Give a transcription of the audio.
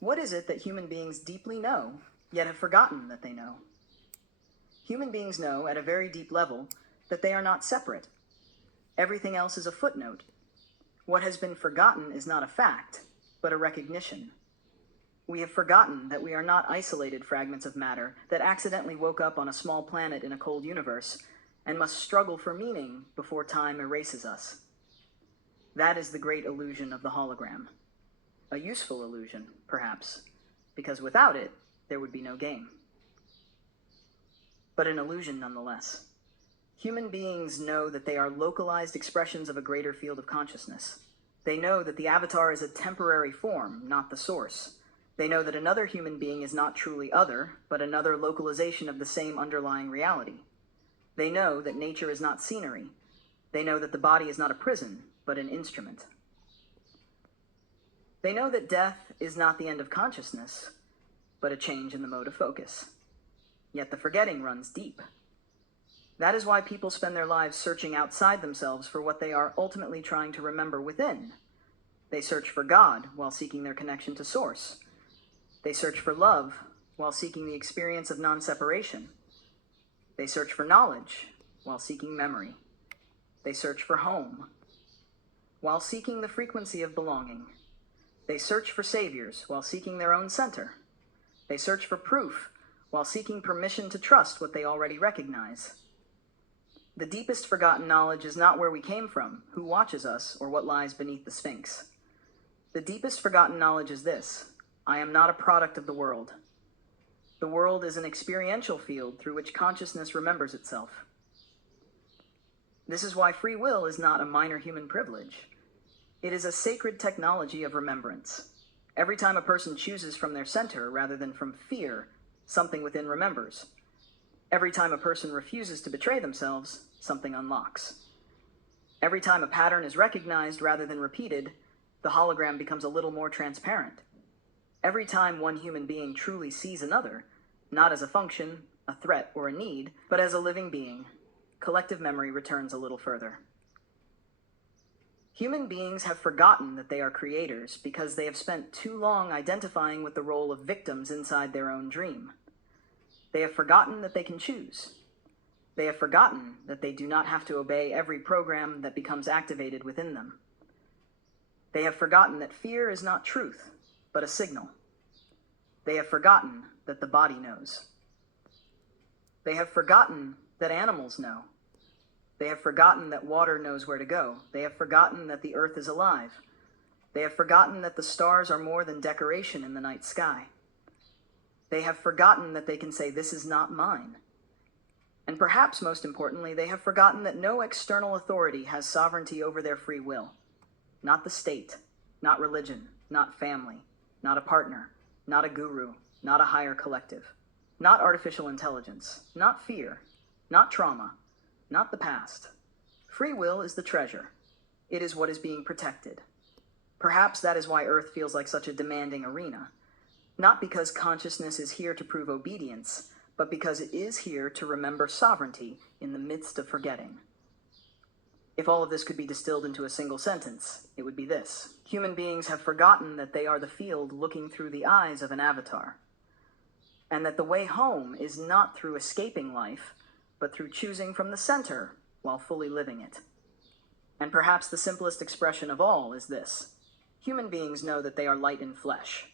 What is it that human beings deeply know, yet have forgotten that they know? Human beings know, at a very deep level, that they are not separate. Everything else is a footnote. What has been forgotten is not a fact, but a recognition. We have forgotten that we are not isolated fragments of matter that accidentally woke up on a small planet in a cold universe and must struggle for meaning before time erases us. That is the great illusion of the hologram. A useful illusion, perhaps, because without it, there would be no game. But an illusion nonetheless. Human beings know that they are localized expressions of a greater field of consciousness. They know that the avatar is a temporary form, not the source. They know that another human being is not truly other, but another localization of the same underlying reality. They know that nature is not scenery. They know that the body is not a prison, but an instrument. They know that death is not the end of consciousness, but a change in the mode of focus. Yet the forgetting runs deep. That is why people spend their lives searching outside themselves for what they are ultimately trying to remember within. They search for God while seeking their connection to Source. They search for love while seeking the experience of non-separation. They search for knowledge while seeking memory. They search for home while seeking the frequency of belonging. They search for saviors while seeking their own center. They search for proof while seeking permission to trust what they already recognize. The deepest forgotten knowledge is not where we came from, who watches us, or what lies beneath the Sphinx. The deepest forgotten knowledge is this: I am not a product of the world. The world is an experiential field through which consciousness remembers itself. This is why free will is not a minor human privilege. It is a sacred technology of remembrance. Every time a person chooses from their center rather than from fear, something within remembers. Every time a person refuses to betray themselves, something unlocks. Every time a pattern is recognized rather than repeated, the hologram becomes a little more transparent. Every time one human being truly sees another, not as a function, a threat, or a need, but as a living being, collective memory returns a little further. Human beings have forgotten that they are creators because they have spent too long identifying with the role of victims inside their own dream. They have forgotten that they can choose. They have forgotten that they do not have to obey every program that becomes activated within them. They have forgotten that fear is not truth, but a signal. They have forgotten that the body knows. They have forgotten that animals know. They have forgotten that water knows where to go. They have forgotten that the earth is alive. They have forgotten that the stars are more than decoration in the night sky. They have forgotten that they can say, "This is not mine." And perhaps most importantly, they have forgotten that no external authority has sovereignty over their free will. Not the state, not religion, not family, not a partner, not a guru, not a higher collective, not artificial intelligence, not fear, not trauma, not the past. Free will is the treasure. It is what is being protected. Perhaps that is why Earth feels like such a demanding arena. Not because consciousness is here to prove obedience, but because it is here to remember sovereignty in the midst of forgetting. If all of this could be distilled into a single sentence, it would be this: human beings have forgotten that they are the field looking through the eyes of an avatar, and that the way home is not through escaping life, but through choosing from the center while fully living it. And perhaps the simplest expression of all is this: human beings know that they are light in flesh.